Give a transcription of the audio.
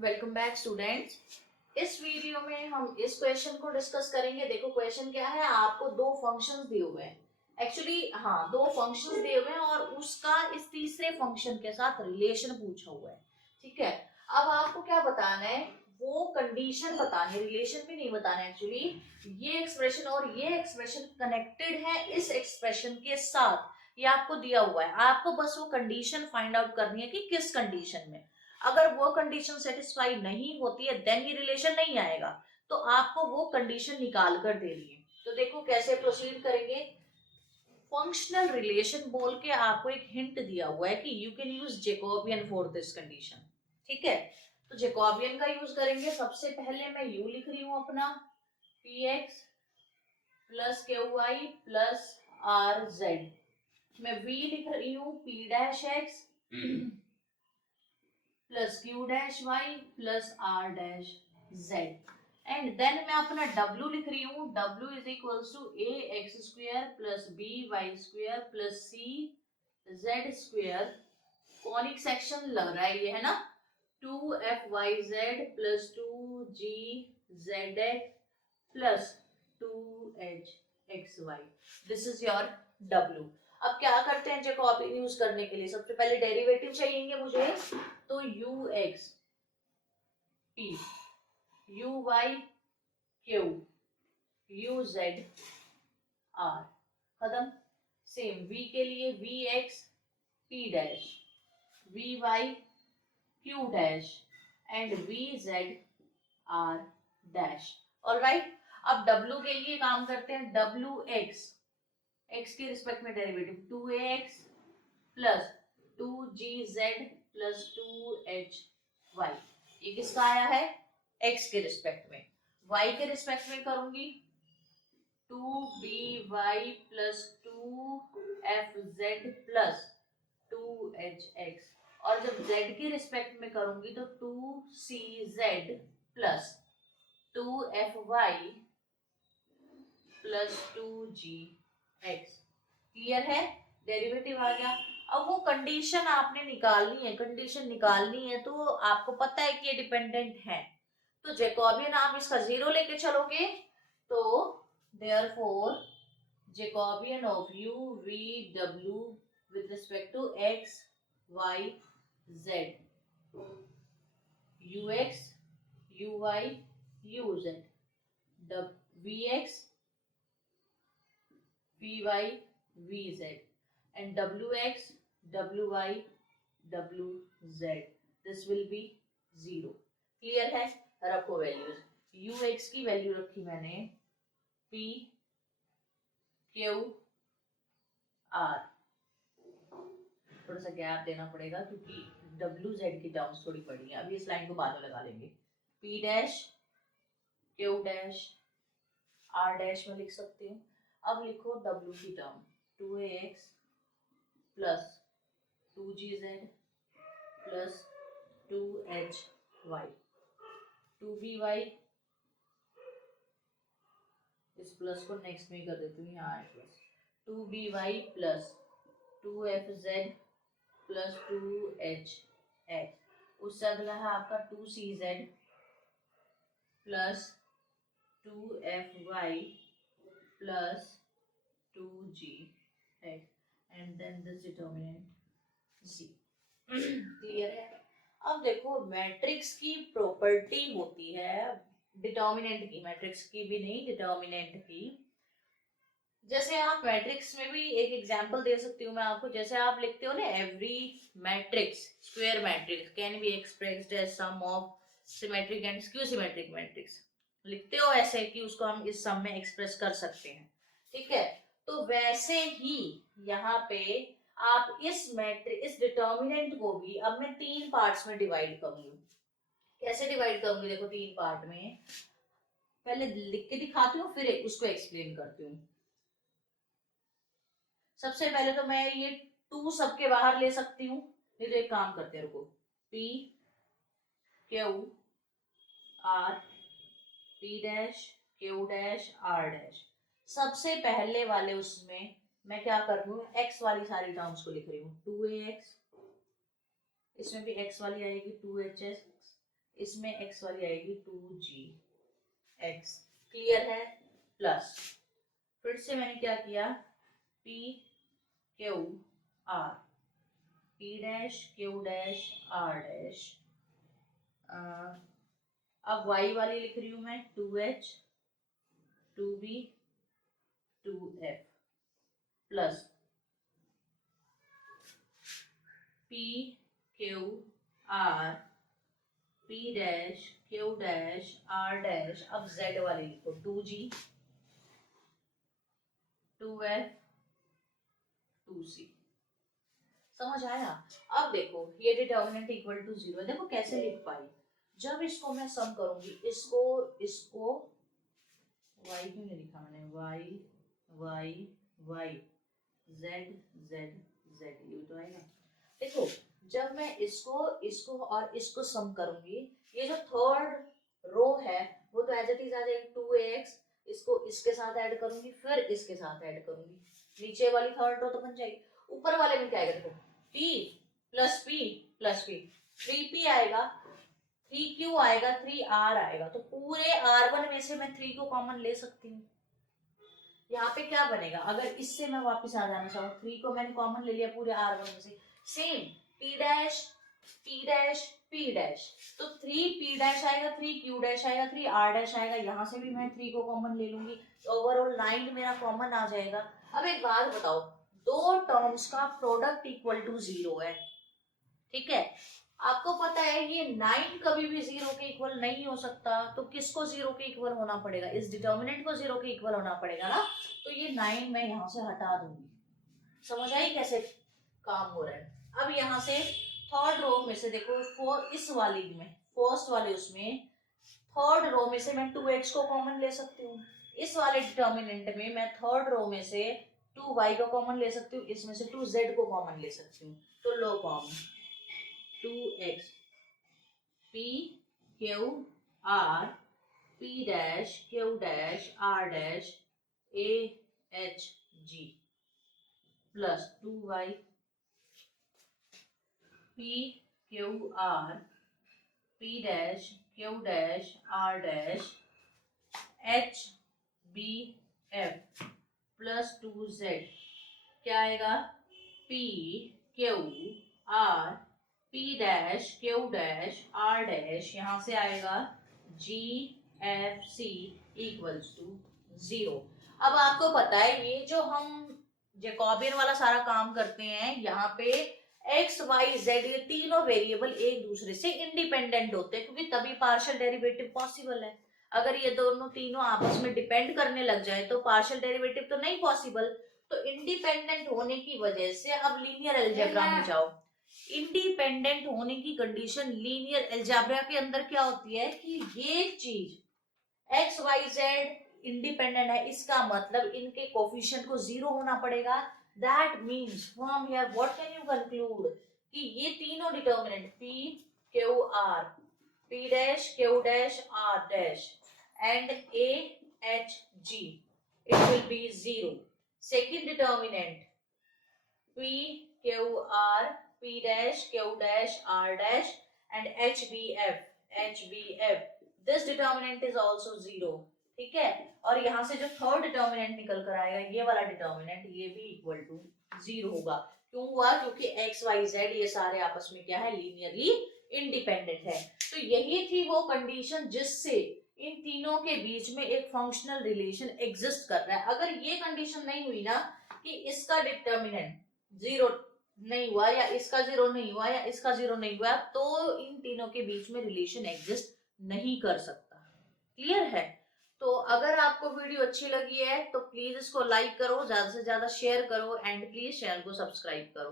Welcome back students. इस video में हम इस क्वेश्चन को डिस्कस करेंगे। देखो क्वेश्चन क्या है, आपको दो फंक्शंस दिए हुए हैं। एक्चुअली हाँ, दो फंक्शंस दिए हुए हैं और उसका इस तीसरे फंक्शन के साथ रिलेशन पूछा हुआ है। ठीक है, अब आपको क्या बताना है, वो कंडीशन बतानी है, रिलेशन भी नहीं बताना है। एक्चुअली ये एक्सप्रेशन और ये एक्सप्रेशन कनेक्टेड है इस एक्सप्रेशन के साथ, ये आपको दिया हुआ है। आपको बस वो कंडीशन फाइंड आउट करनी है कि किस कंडीशन में। अगर वो कंडीशन सेटिस्फाई नहीं होती है देन ये रिलेशन नहीं आएगा। तो आपको वो कंडीशन निकाल कर देनी है। तो देखो कैसे प्रोसीड करेंगे। फंक्शनल रिलेशन बोल के आपको एक हिंट दिया हुआ है कि you can use Jacobian for this condition. ठीक है, तो जैकोबियन का यूज करेंगे। सबसे पहले मैं यू लिख रही हूं अपना, p x plus q y plus r z. मैं वी लिख रही हूं, p dash x plus q dash y plus r dash z. And then मैं अपना W लिख रही हूँ, W is equals to a x square plus b y square plus c z square. Conic section लग रहा है ये, है ना। 2f(y)z plus 2g(z)x plus 2h(x)y। This is your W। अब क्या करते हैं जैकोबियन यूज करने के लिए, सबसे पहले डेरिवेटिव चाहिए मुझे। तो u x p u y q u z r, खत्म। सेम वी के लिए v x p dash v y q dash and v z r dash. Alright, अब W के लिए काम करते हैं। W एक्स के रिस्पेक्ट में derivative 2ax plus 2gz plus 2hy। ये किसका आया है, x के रिस्पेक्ट में। y के रिस्पेक्ट में करूंगी 2by plus 2fz plus 2hx। और जब z के रिस्पेक्ट में करूंगी तो 2cz plus 2fy plus 2gx। Clear है, डेरिवेटिव आ गया। अब वो कंडीशन आपने निकालनी है, कंडीशन निकालनी है तो आपको पता है कि ये डिपेंडेंट है। तो जैकोबियन आप इसका 0 लेके चलोगे तो therefore Jacobian of u v w with respect to x y z ux uy uz vx vy vz and wx wy wz, this will be 0। Clear है, रखो वैल्यूज। ux की वैल्यू रखी मैंने p q r, थोड़ा सा gap देना पड़ेगा क्योंकि wz की टर्म्स थोड़ी बड़ी है। अभी इस लाइन को बाद में लगा लेंगे। p dash q dash r dash में लिख सकती हूँ। अब लिखो w की term 2ax plus 2gz plus 2hy 2by, इस प्लस को नेक्स्ट में कर देती हूँ, यहाँ plus 2by plus 2fz plus 2hx। उससे अगला है आपका 2cz plus 2fy plus 2gx and then this determinant c। Clear है। अब देखो मैट्रिक्स की प्रॉपर्टी होती है डिटर्मिनेंट की, मैट्रिक्स की भी नहीं, डिटर्मिनेंट की। जैसे आप मैट्रिक्स में भी एक एग्जांपल दे सकती हूँ मैं आपको। जैसे आप लिखते हो ना, every matrix square matrix can be expressed as sum of symmetric and skew symmetric matrix, लिखते हो ऐसे कि उसको हम इस सम में एक्सप्रेस कर सकते हैं। ठीक है, तो वैसे ही यहाँ पे आप इस मैट्रिक्स, इस डिटर्मिनेंट को भी अब मैं 3 पार्ट्स में डिवाइड करूंगी। कैसे डिवाइड करूंगी, देखो 3 पार्ट में, पहले लिख के दिखाती हूँ फिर उसको एक्सप्लेन करती हूँ। सबसे पहले तो मैं ये 2 सबके बाहर ले सकती हूँ, नहीं तो एक काम करते हैं, रुको। P Q R P dash Q dash R dash, सबसे पहले वाले उसमें मैं क्या कर रही हूँ, x वाली सारी टर्म्स को लिख रही हूँ। 2ax, इसमें भी x वाली आएगी 2hx, इसमें x वाली आएगी 2gx, क्लियर है, प्लस फिर से मैंने क्या किया, p q r, p dash q dash r dash, अब y वाली लिख रही हूं मैं 2h 2b 2f plus p q r p dash q dash r dash, अब z वाली लिखो 2g 2f 2c, समझ आया। अब देखो ये डिटर्मिनेंट इक्वल टू 0 है, देखो कैसे लिख पाई, जब इसको मैं सम करूंगी, इसको इसको y क्यों नहीं लिखा मैंने, y y y z z z, ये तो आएगा। देखो जब मैं इसको इसको और इसको सम करूंगी, ये जो थर्ड रो है वो तो एज इट इज आ जाएगी 2ax, इसको इसके साथ ऐड करूंगी, फिर इसके साथ ऐड करूंगी, नीचे वाली थर्ड रो तो बन जाएगी। ऊपर वाले में क्या आएगा, देखो p plus p plus p, 3p आएगा, 3q आएगा, 3r आएगा, तो पूरे r1 में से मैं 3 को कॉमन ले सकती हूँ। यहाँ पे क्या बनेगा, अगर इससे मैं वापस आ जाना चाहूँ, 3 को मैंने कॉमन ले लिया पूरे r1 में से, same p dash p dash p dash, तो 3p डैश आएगा, 3q डैश आएगा, 3r डैश आएगा, यहाँ से भी मैं 3 को कॉमन ले लूंगी, तो ओवरऑल 9 मेरा कॉमन आ जाएगा। अब एक बात बताओ, दो टर्म्स का प्रोडक्ट इक्वल टू 0 है, ठीक है, आपको पता है ये 9 कभी भी 0 के इक्वल नहीं हो सकता, तो किसको 0 के इक्वल होना पड़ेगा, इस डिटर्मिनेंट को 0 के इक्वल होना पड़ेगा ना, तो ये 9 मैं यहाँ से हटा दूंगी। समझ आई कैसे काम हो रहा है। अब यहाँ से थर्ड रो में से देखो, इस वाली में फर्स्ट वाले उसमें थर्ड रो में से मैं 2x को कॉमन ले सकती हूँ, इस वाले डिटर्मिनेंट में मैं थर्ड रो में से 2y को कॉमन ले सकती हूँ, इसमें से 2z को कॉमन ले सकती हूँ, तो लो common 2x p q r p dash q dash r dash a h g plus 2y p q r p dash q dash r dash h b f plus 2z, क्या आएगा, p q r p dash q dash r dash, यहाँ से आएगा g f c equals to 0। अब आपको पता है ये जो हम जैकोबियन वाला सारा काम करते हैं, यहाँ पे x y z ये तीनों वेरिएबल एक दूसरे से इंडिपेंडेंट होते हैं, क्योंकि तभी पार्शियल डेरिवेटिव पॉसिबल है। अगर ये दोनों तीनों आपस में डिपेंड करने लग जाए तो पार्शियल डेरिवेटिव तो नहीं पॉसिबल। तो इंडिपेंडेंट होने की वजह से अब लीनियर अलजेब्रा में जाओ, इंडिपेंडेंट होने की कंडीशन लीनियर अलजेब्रा के अंदर क्या होती है कि ये चीज एक्स वाई जेड इंडिपेंडेंट है, इसका मतलब इनके कोफिशिएंट को 0 होना पड़ेगा। That means from here what can you conclude कि ये तीनों determinant p q r p dash q dash r dash and a h g it will be 0। second determinant p q r p dash q dash r dash and h b f this determinant is also 0, ठीक है। और यहाँ से जो third determinant निकल कर आएगा ये वाला डिटर्मिनेंट, ये भी इक्वल टू 0 होगा। क्यों हुआ, क्योंकि x y z ये सारे आपस में क्या है, लीनियरली इंडिपेंडेंट है। तो यही थी वो कंडीशन जिससे इन तीनों के बीच में एक फंक्शनल रिलेशन एग्जिस्ट कर रहा है। अगर ये कंडीशन नहीं हुई ना कि इसका डिटर्मिनेंट 0 नहीं हुआ या इसका 0 नहीं हुआ या इसका 0 नहीं हुआ, तो इन तीनों के बीच में रिलेशन एग्जिस्ट नहीं कर सकता। क्लियर है। तो अगर आपको वीडियो अच्छी लगी है तो प्लीज इसको लाइक करो, ज्यादा से ज्यादा शेयर करो एंड प्लीज चैनल को सब्सक्राइब करो।